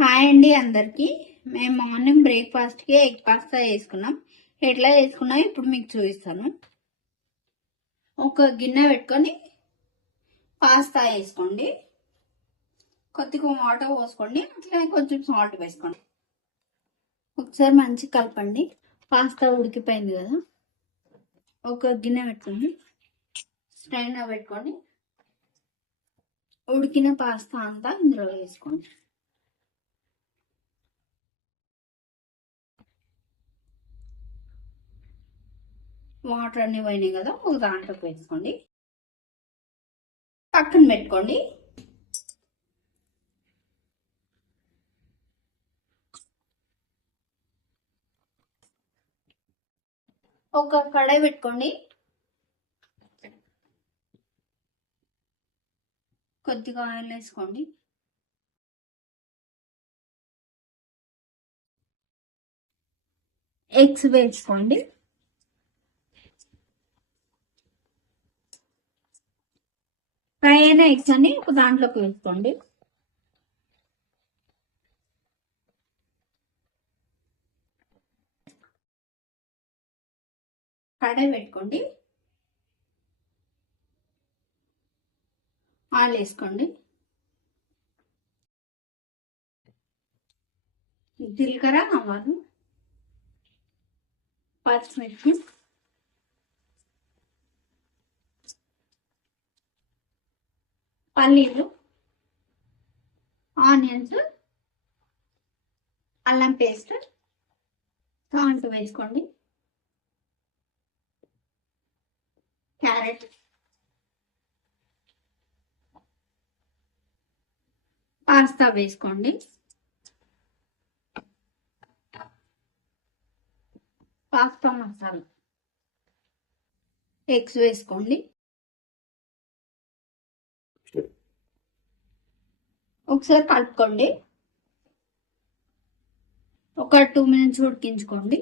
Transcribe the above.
Hi అండి అందరికి. మేము మార్నింగ్ బ్రేక్ఫాస్ట్కి ఎగ్ పాస్తా చేసుకున్నాం. ఎట్లా చేసుకున్నా ఇప్పుడు మీకు చూపిస్తాను. ఒక గిన్నె పెట్టుకొని పాస్తా వేసుకోండి, కొద్దిగా వాటర్ పోసుకోండి, అట్లా కొంచెం సాల్ట్ వేసుకోండి. ఒకసారి మంచి కలపండి. పాస్తా ఉడికిపోయింది కదా, ఒక గిన్నె పెట్టుకోండి, స్టైన్ పెట్టుకోండి. ఉడికిన పాస్తా అంతా ఇందులో వేసుకోండి. వాటర్ అన్ని పోయినాయి కదా, ఒక దాంట్లోకి వేసుకోండి, పక్కన పెట్టుకోండి. ఒక కడాయి పెట్టుకోండి, కొద్దిగా ఆయిల్ వేసుకోండి. ఎగ్స్ వేసుకోండి. ఫ్రై అయిన ఎగ్స్ అని ఒక దాంట్లోకి వేసుకోండి. కడాయి పెట్టుకోండి, ఆయిల్ వేసుకోండి, జీలకర్ర, ఆవాలు, పచ్చిమిర్చి, పల్లీలు, ఆనియన్స్, అల్లం పేస్ట్, సాల్ట్ వేసుకోండి, క్యారెట్, పాస్తా వేసుకోండి, పాస్తా మసాలా, ఎగ్స్ వేసుకోండి, ఒకసారి కలుపుకోండి, ఒక 2 minutes ఉడికించుకోండి.